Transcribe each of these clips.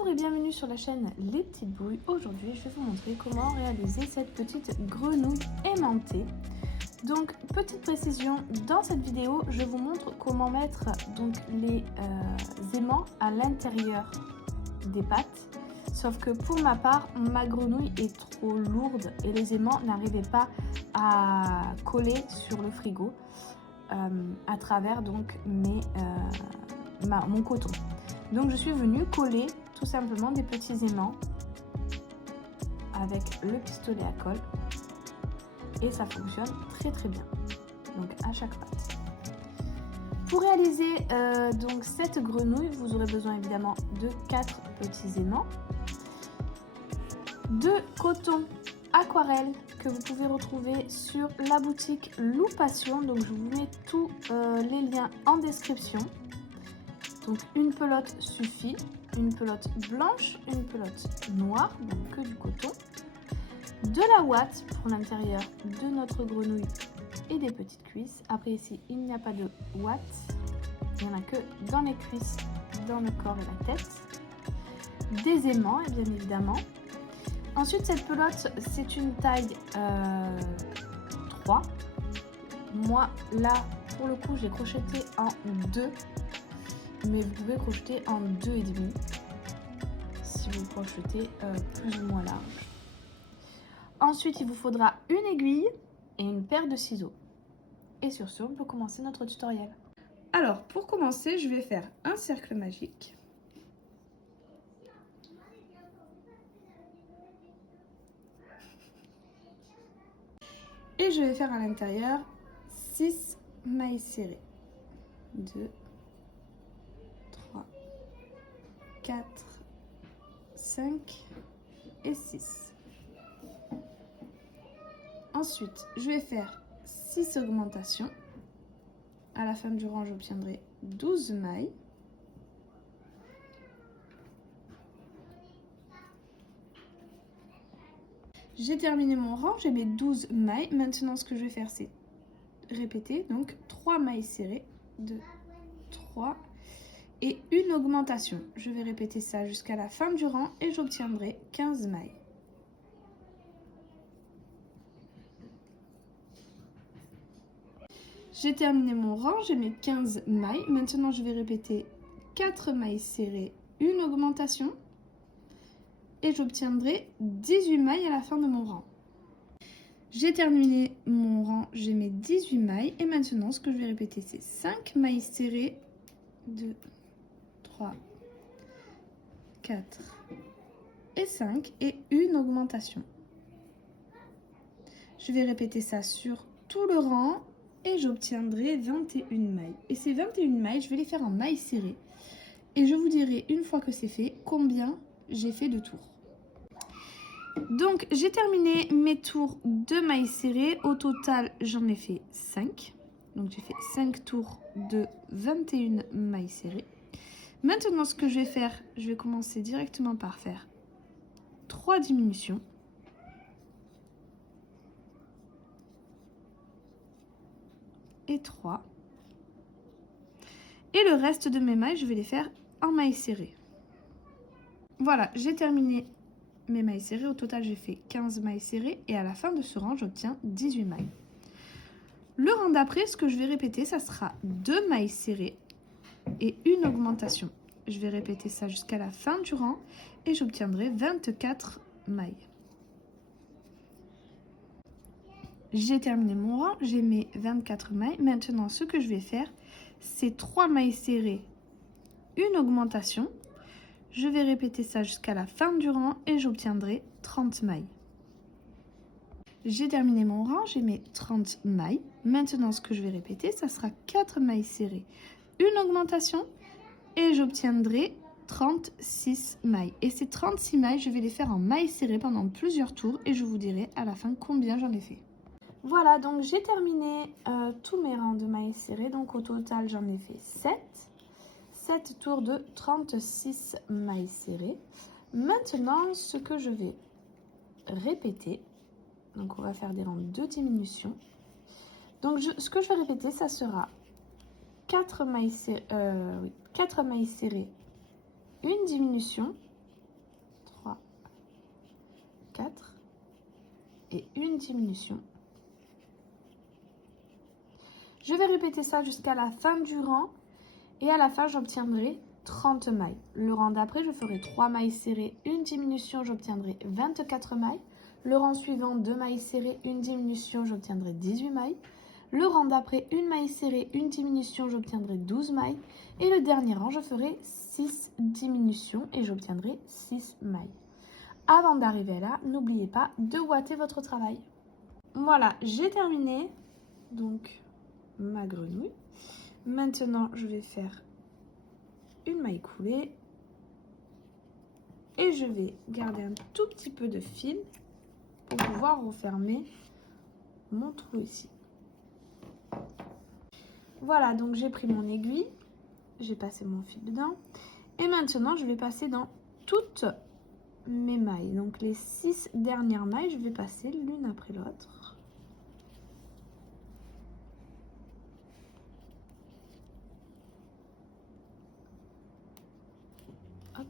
Bonjour et bienvenue sur la chaîne Les Petites Bouilles. Aujourd'hui, je vais vous montrer comment réaliser cette petite grenouille aimantée. Donc, petite précision, dans cette vidéo, je vous montre comment mettre donc, les aimants à l'intérieur des pâtes. Sauf que pour ma part, ma grenouille est trop lourde et les aimants n'arrivaient pas à coller sur le frigo à travers donc, mon coton. Donc je suis venue coller tout simplement des petits aimants avec le pistolet à colle et ça fonctionne très très bien, donc à chaque pâte. Pour réaliser donc cette grenouille, vous aurez besoin évidemment de 4 petits aimants, de coton aquarelle que vous pouvez retrouver sur la boutique Lou Passion, donc je vous mets tous les liens en description. Donc une pelote suffit, une pelote blanche, une pelote noire, donc que du coton, de la ouate pour l'intérieur de notre grenouille et des petites cuisses. Après ici, il n'y a pas de ouate, il n'y en a que dans les cuisses, dans le corps et la tête. Des aimants, et bien évidemment. Ensuite, cette pelote, c'est une taille 3. Moi, là, pour le coup, j'ai crocheté en 2. Mais vous pouvez crocheter en 2,5 si vous crochetez plus ou moins large. Ensuite, il vous faudra une aiguille et une paire de ciseaux. Et sur ce, on peut commencer notre tutoriel. Alors, pour commencer, je vais faire un cercle magique. Et je vais faire à l'intérieur 6 mailles serrées. 2, 3, 4, 5 et 6. Ensuite, je vais faire 6 augmentations. À la fin du rang, j'obtiendrai 12 mailles. J'ai terminé mon rang, j'ai mes 12 mailles. Maintenant, ce que je vais faire, c'est répéter. Donc, 3 mailles serrées. 2, 3 et une augmentation. Je vais répéter ça jusqu'à la fin du rang et j'obtiendrai 15 mailles. J'ai terminé mon rang, j'ai mes 15 mailles. Maintenant, je vais répéter 4 mailles serrées, une augmentation et j'obtiendrai 18 mailles à la fin de mon rang. J'ai terminé mon rang, j'ai mes 18 mailles et maintenant, ce que je vais répéter, c'est 5 mailles serrées, 2, 3, 4 et 5 et une augmentation. Je vais répéter ça sur tout le rang et j'obtiendrai 21 mailles. Et ces 21 mailles, je vais les faire en mailles serrées. Et je vous dirai une fois que c'est fait combien j'ai fait de tours. Donc j'ai terminé mes tours de mailles serrées. Au total, j'en ai fait 5. Donc j'ai fait 5 tours de 21 mailles serrées. Maintenant, ce que je vais faire, je vais commencer directement par faire 3 diminutions. Et 3. Et le reste de mes mailles, je vais les faire en mailles serrées. Voilà, j'ai terminé mes mailles serrées. Au total, j'ai fait 15 mailles serrées. Et à la fin de ce rang, j'obtiens 18 mailles. Le rang d'après, ce que je vais répéter, ça sera 2 mailles serrées et une augmentation. Je vais répéter ça jusqu'à la fin du rang et j'obtiendrai 24 mailles. J'ai terminé mon rang, j'ai mes 24 mailles. Maintenant, ce que je vais faire, c'est 3 mailles serrées, une augmentation. Je vais répéter ça jusqu'à la fin du rang et j'obtiendrai 30 mailles. J'ai terminé mon rang, j'ai mes 30 mailles. Maintenant, ce que je vais répéter, ça sera 4 mailles serrées, une augmentation et j'obtiendrai 36 mailles. Et ces 36 mailles, je vais les faire en mailles serrées pendant plusieurs tours et je vous dirai à la fin combien j'en ai fait. Voilà, donc j'ai terminé tous mes rangs de mailles serrées. Donc au total, j'en ai fait 7 tours de 36 mailles serrées. Maintenant, ce que je vais répéter, donc on va faire des rangs de diminution. Donc ce que je vais répéter, ça sera 4 mailles serrées, une diminution et une diminution. Je vais répéter ça jusqu'à la fin du rang et à la fin j'obtiendrai 30 mailles. Le rang d'après, je ferai 3 mailles serrées, une diminution, j'obtiendrai 24 mailles. Le rang suivant, 2 mailles serrées, une diminution, j'obtiendrai 18 mailles. Le rang d'après, une maille serrée, une diminution, j'obtiendrai 12 mailles. Et le dernier rang, je ferai 6 diminutions et j'obtiendrai 6 mailles. Avant d'arriver là, n'oubliez pas de ouater votre travail. Voilà, j'ai terminé donc ma grenouille. Maintenant, je vais faire une maille coulée et je vais garder un tout petit peu de fil pour pouvoir refermer mon trou ici. Voilà, donc j'ai pris mon aiguille, j'ai passé mon fil dedans et maintenant je vais passer dans toutes mes mailles. Donc les 6 dernières mailles, je vais passer l'une après l'autre. Hop.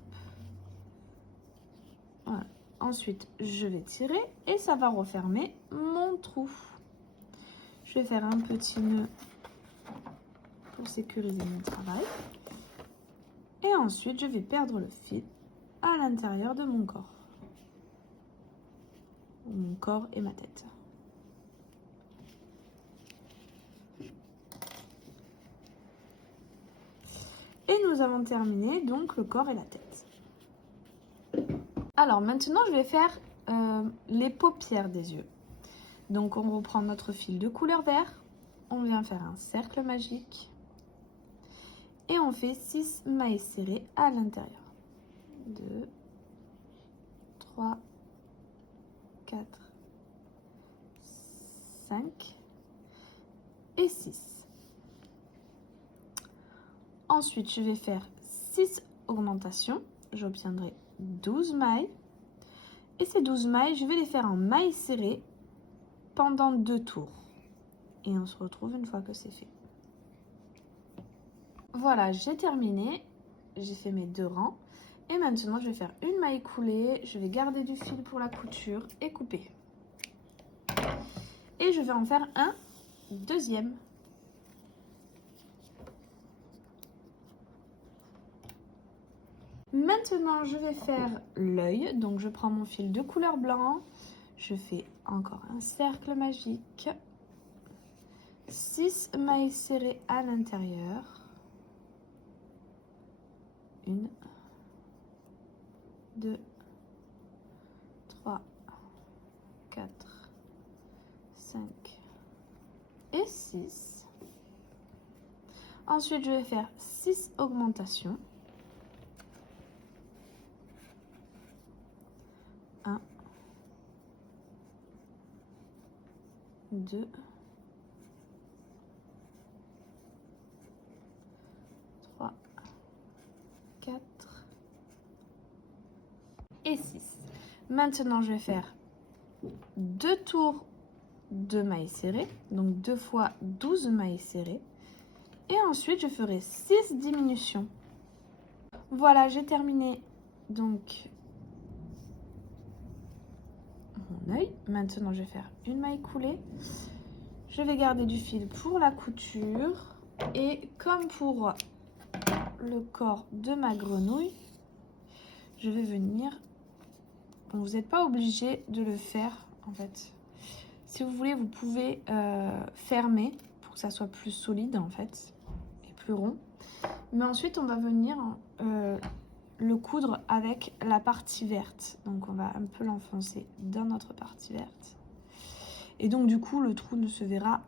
Voilà. Ensuite, je vais tirer et ça va refermer mon trou. Je vais faire un petit nœud pour sécuriser mon travail. Et ensuite, je vais perdre le fil à l'intérieur de mon corps. Mon corps et ma tête. Et nous avons terminé donc le corps et la tête. Alors maintenant, je vais faire les paupières des yeux. Donc on reprend notre fil de couleur vert. On vient faire un cercle magique. Et on fait 6 mailles serrées à l'intérieur. 2, 3, 4, 5 et 6. Ensuite, je vais faire 6 augmentations. J'obtiendrai 12 mailles. Et ces 12 mailles, je vais les faire en mailles serrées pendant 2 tours. Et on se retrouve une fois que c'est fait. Voilà, j'ai terminé. J'ai fait mes 2 rangs. Et maintenant, je vais faire une maille coulée. Je vais garder du fil pour la couture et couper. Et je vais en faire un deuxième. Maintenant, je vais faire l'œil. Donc, je prends mon fil de couleur blanc. Je fais encore un cercle magique. 6 mailles serrées à l'intérieur. 1, 2, 3, 4, 5 et 6. Ensuite, je vais faire 6 augmentations. 1, 2, 3, 4 et 6. Maintenant, je vais faire 2 tours de mailles serrées, donc 2 fois 12 mailles serrées. Et ensuite, je ferai 6 diminutions. Voilà, j'ai terminé donc mon œil. Maintenant, je vais faire une maille coulée. Je vais garder du fil pour la couture. Et comme pour le corps de ma grenouille, je vais venir... Bon, vous n'êtes pas obligé de le faire, en fait. Si vous voulez, vous pouvez fermer pour que ça soit plus solide, en fait, et plus rond. Mais ensuite, on va venir le coudre avec la partie verte. Donc, on va un peu l'enfoncer dans notre partie verte. Et donc, du coup, le trou ne se verra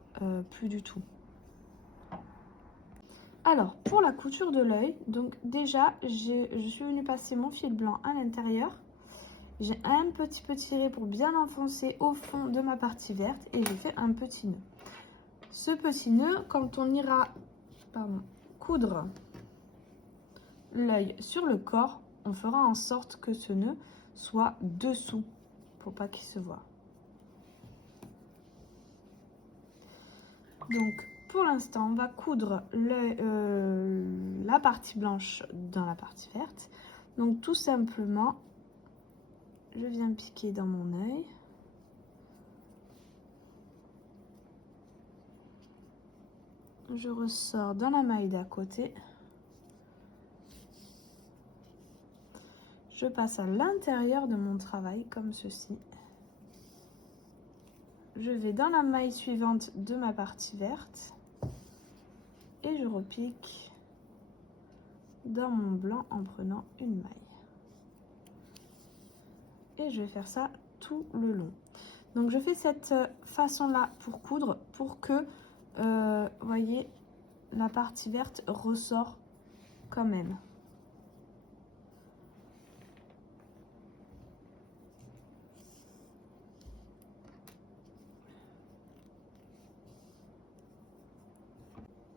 plus du tout. Alors, pour la couture de l'œil, donc déjà, je suis venue passer mon fil blanc à l'intérieur. J'ai un petit peu tiré pour bien l'enfoncer au fond de ma partie verte et j'ai fait un petit nœud. Ce petit nœud, quand on ira coudre l'œil sur le corps, on fera en sorte que ce nœud soit dessous pour pas qu'il se voie. Donc pour l'instant, on va coudre la partie blanche dans la partie verte. Donc tout simplement, je viens piquer dans mon œil. Je ressors dans la maille d'à côté. Je passe à l'intérieur de mon travail comme ceci. Je vais dans la maille suivante de ma partie verte et je repique dans mon blanc en prenant une maille. Et je vais faire ça tout le long. Donc je fais cette façon-là pour coudre pour que, vous voyez, la partie verte ressort quand même.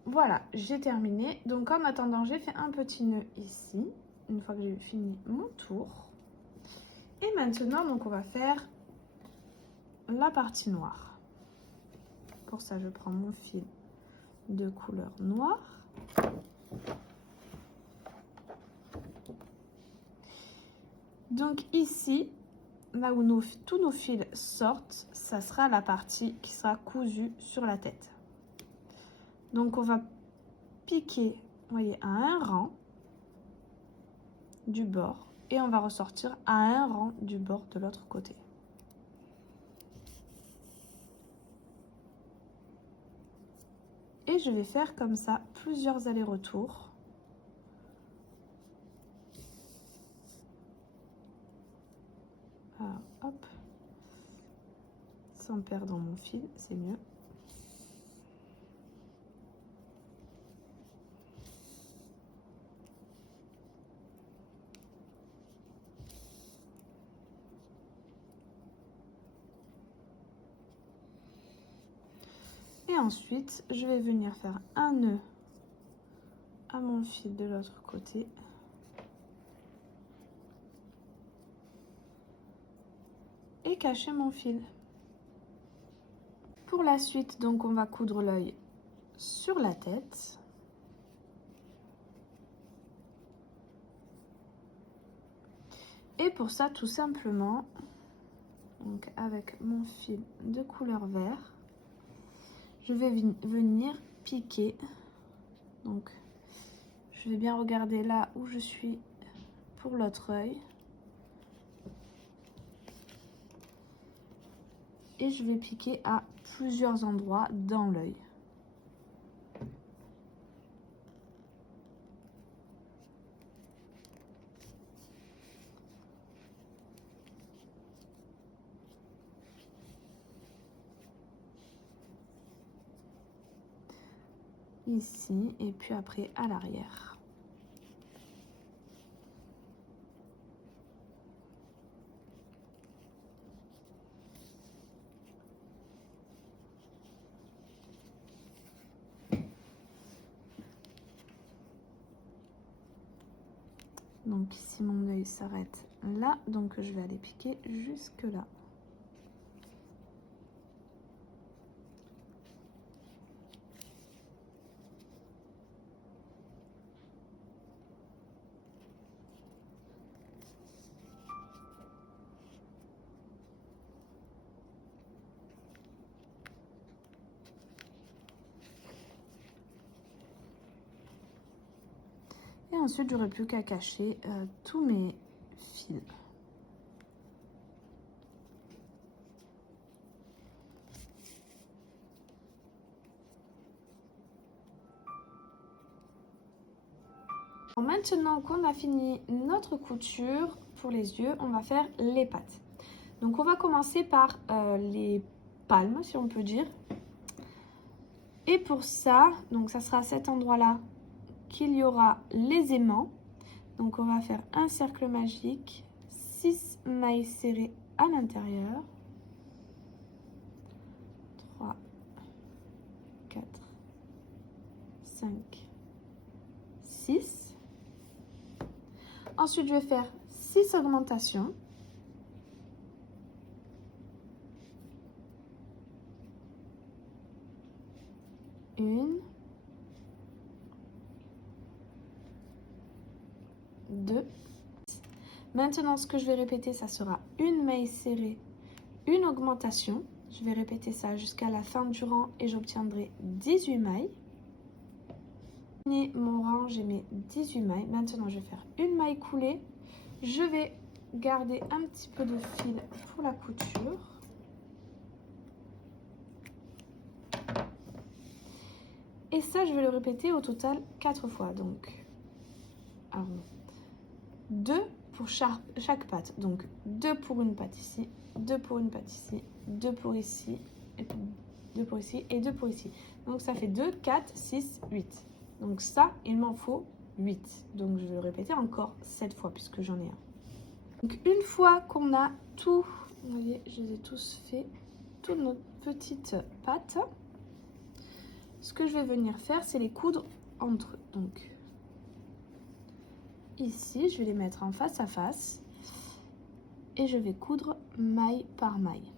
Voilà, j'ai terminé. Donc en attendant, j'ai fait un petit nœud ici, une fois que j'ai fini mon tour. Et maintenant, donc on va faire la partie noire. Pour ça, je prends mon fil de couleur noire. Donc ici, là où tous nos fils sortent, ça sera la partie qui sera cousue sur la tête. Donc on va piquer, vous voyez, à un rang du bord et on va ressortir à un rang du bord de l'autre côté. Et je vais faire comme ça plusieurs allers-retours. Hop, sans perdre mon fil, c'est mieux. Et ensuite, je vais venir faire un nœud à mon fil de l'autre côté. Et cacher mon fil. Pour la suite, donc on va coudre l'œil sur la tête. Et pour ça, tout simplement, donc avec mon fil de couleur vert, je vais venir piquer. Donc, je vais bien regarder là où je suis pour l'autre œil. Et je vais piquer à plusieurs endroits dans l'œil. Ici et puis après à l'arrière. Donc ici mon œil s'arrête là, donc je vais aller piquer jusque là. Et ensuite, j'aurai plus qu'à cacher tous mes fils. Maintenant qu'on a fini notre couture pour les yeux, on va faire les pattes. Donc on va commencer par les palmes, si on peut dire. Et pour ça, donc ça sera à cet endroit-là qu'il y aura les aimants. Donc on va faire un cercle magique, 6 mailles serrées à l'intérieur. 3, 4, 5, 6. Ensuite, je vais faire 6 augmentations. Une, 2. Maintenant, ce que je vais répéter, ça sera une maille serrée, une augmentation. Je vais répéter ça jusqu'à la fin du rang et j'obtiendrai 18 mailles. Mon rang, j'ai mes 18 mailles. Maintenant, je vais faire une maille coulée. Je vais garder un petit peu de fil pour la couture. Et ça, je vais le répéter au total 4 fois. Donc, 2 pour chaque patte. Donc, 2 pour une patte ici, 2 pour une patte ici, 2 pour ici, 2 pour ici et 2 pour ici. Donc, ça fait 2, 4, 6, 8. Donc, ça, il m'en faut 8. Donc, je vais le répéter encore 7 fois puisque j'en ai un. Donc, une fois qu'on a tout, vous voyez, je les ai tous fait, toutes nos petites pattes. Ce que je vais venir faire, c'est les coudre entre eux. Donc, ici, je vais les mettre en face à face et je vais coudre maille par maille.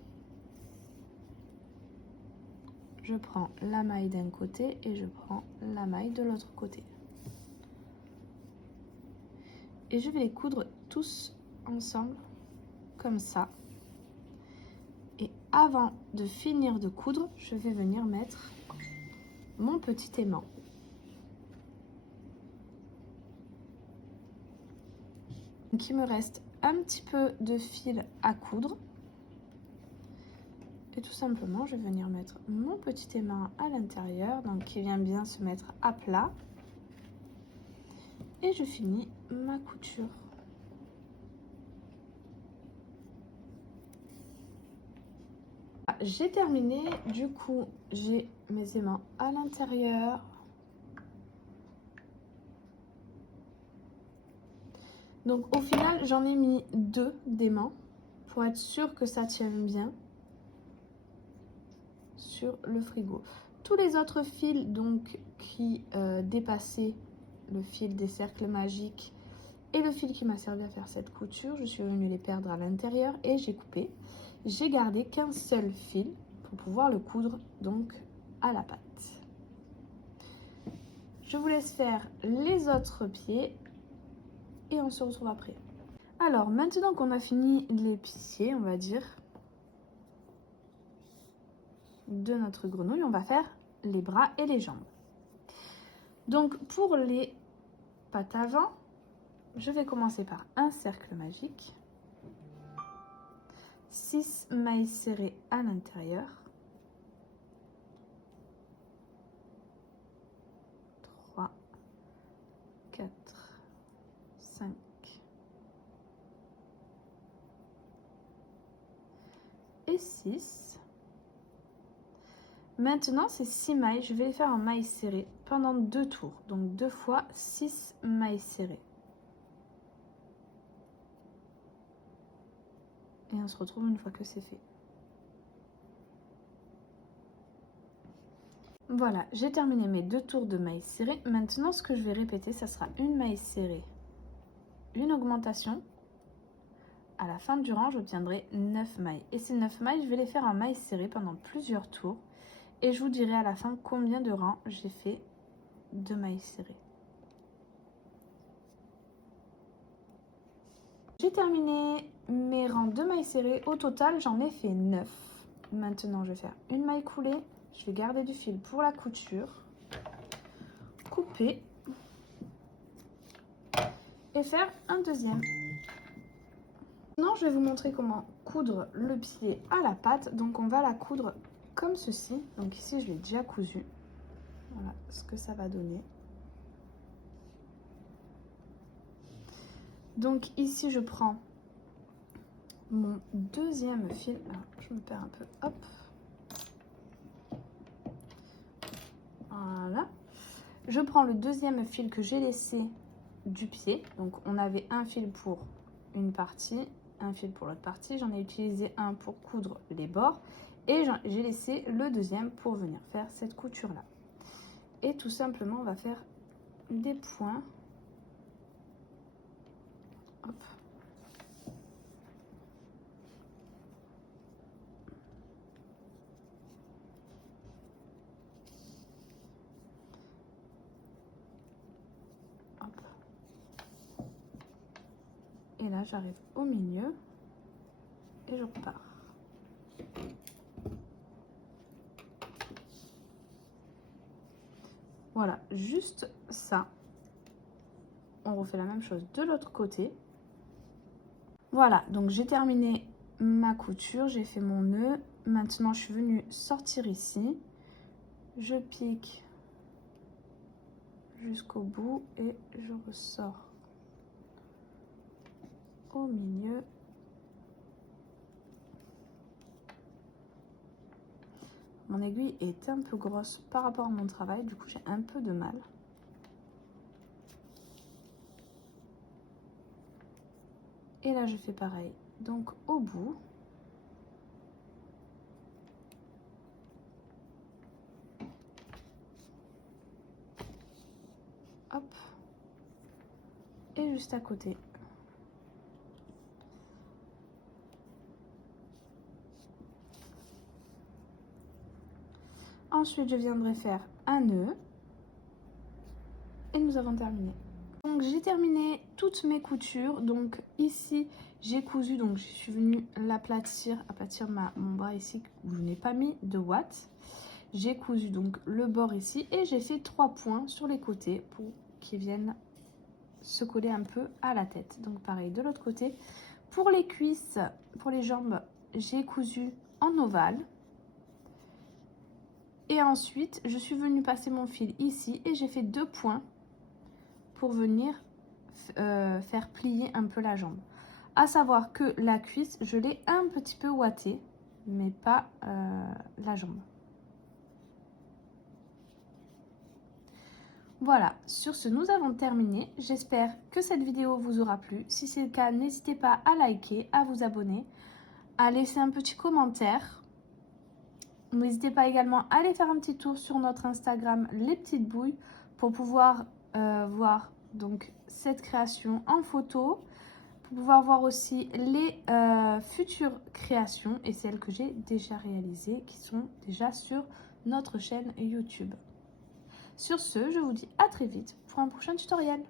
Je prends la maille d'un côté et je prends la maille de l'autre côté. Et je vais les coudre tous ensemble, comme ça. Et avant de finir de coudre, je vais venir mettre mon petit aimant. Donc, il me reste un petit peu de fil à coudre. Et tout simplement, je vais venir mettre mon petit aimant à l'intérieur, donc qui vient bien se mettre à plat. Et je finis ma couture. J'ai terminé, du coup, j'ai mes aimants à l'intérieur. Donc au final, j'en ai mis 2 d'aimants pour être sûr que ça tienne bien sur le frigo. Tous les autres fils donc qui dépassaient le fil des cercles magiques et le fil qui m'a servi à faire cette couture, je suis venue les perdre à l'intérieur et j'ai coupé. J'ai gardé qu'un seul fil pour pouvoir le coudre donc à la patte. Je vous laisse faire les autres pieds et on se retrouve après. Alors maintenant qu'on a fini les pieds, on va dire, de notre grenouille, on va faire les bras et les jambes. Donc pour les pattes avant, je vais commencer par un cercle magique, 6 mailles serrées à l'intérieur, 3, 4, 5, et 6. Maintenant, ces 6 mailles, je vais les faire en mailles serrées pendant 2 tours. Donc 2 fois 6 mailles serrées. Et on se retrouve une fois que c'est fait. Voilà, j'ai terminé mes 2 tours de mailles serrées. Maintenant, ce que je vais répéter, ça sera une maille serrée, une augmentation. À la fin du rang, j'obtiendrai 9 mailles. Et ces 9 mailles, je vais les faire en mailles serrées pendant plusieurs tours. Et je vous dirai à la fin combien de rangs j'ai fait de mailles serrées. J'ai terminé mes rangs de mailles serrées. Au total, j'en ai fait 9. Maintenant, je vais faire une maille coulée. Je vais garder du fil pour la couture. Couper. Et faire un deuxième. Maintenant, je vais vous montrer comment coudre le pied à la patte. Donc, on va la coudre comme ceci. Donc ici, je l'ai déjà cousu. Voilà ce que ça va donner. Donc ici, je prends mon deuxième fil. Alors, je me perds un peu. Hop. Voilà. Je prends le deuxième fil que j'ai laissé du pied. Donc on avait un fil pour une partie, un fil pour l'autre partie. J'en ai utilisé un pour coudre les bords. Et j'ai laissé le deuxième pour venir faire cette couture là. Et tout simplement, on va faire des points. Hop. Hop. Et là, j'arrive au milieu et je repars. Voilà, juste ça. On refait la même chose de l'autre côté. Voilà, donc j'ai terminé ma couture, j'ai fait mon nœud. Maintenant, je suis venue sortir ici. Je pique jusqu'au bout et je ressors au milieu. Mon aiguille est un peu grosse par rapport à mon travail, du coup j'ai un peu de mal. Et là je fais pareil, donc au bout. Hop. Et juste à côté. Ensuite je viendrai faire un nœud. Et nous avons terminé. Donc j'ai terminé toutes mes coutures. Donc ici j'ai cousu, donc je suis venue l'aplatir, aplatir mon bras ici où je n'ai pas mis de ouate. J'ai cousu donc le bord ici et j'ai fait 3 points sur les côtés pour qu'ils viennent se coller un peu à la tête. Donc pareil de l'autre côté. Pour les cuisses, pour les jambes, j'ai cousu en ovale. Et ensuite je suis venue passer mon fil ici et j'ai fait 2 points pour venir faire plier un peu la jambe. À savoir que la cuisse, je l'ai un petit peu ouatée, mais pas la jambe. Voilà, sur ce, nous avons terminé. J'espère que cette vidéo vous aura plu. Si c'est le cas, n'hésitez pas à liker, à vous abonner, à laisser un petit commentaire. N'hésitez pas également à aller faire un petit tour sur notre Instagram, Les Petites Bouilles, pour pouvoir voir donc cette création en photo, pour pouvoir voir aussi les futures créations et celles que j'ai déjà réalisées qui sont déjà sur notre chaîne YouTube. Sur ce, je vous dis à très vite pour un prochain tutoriel.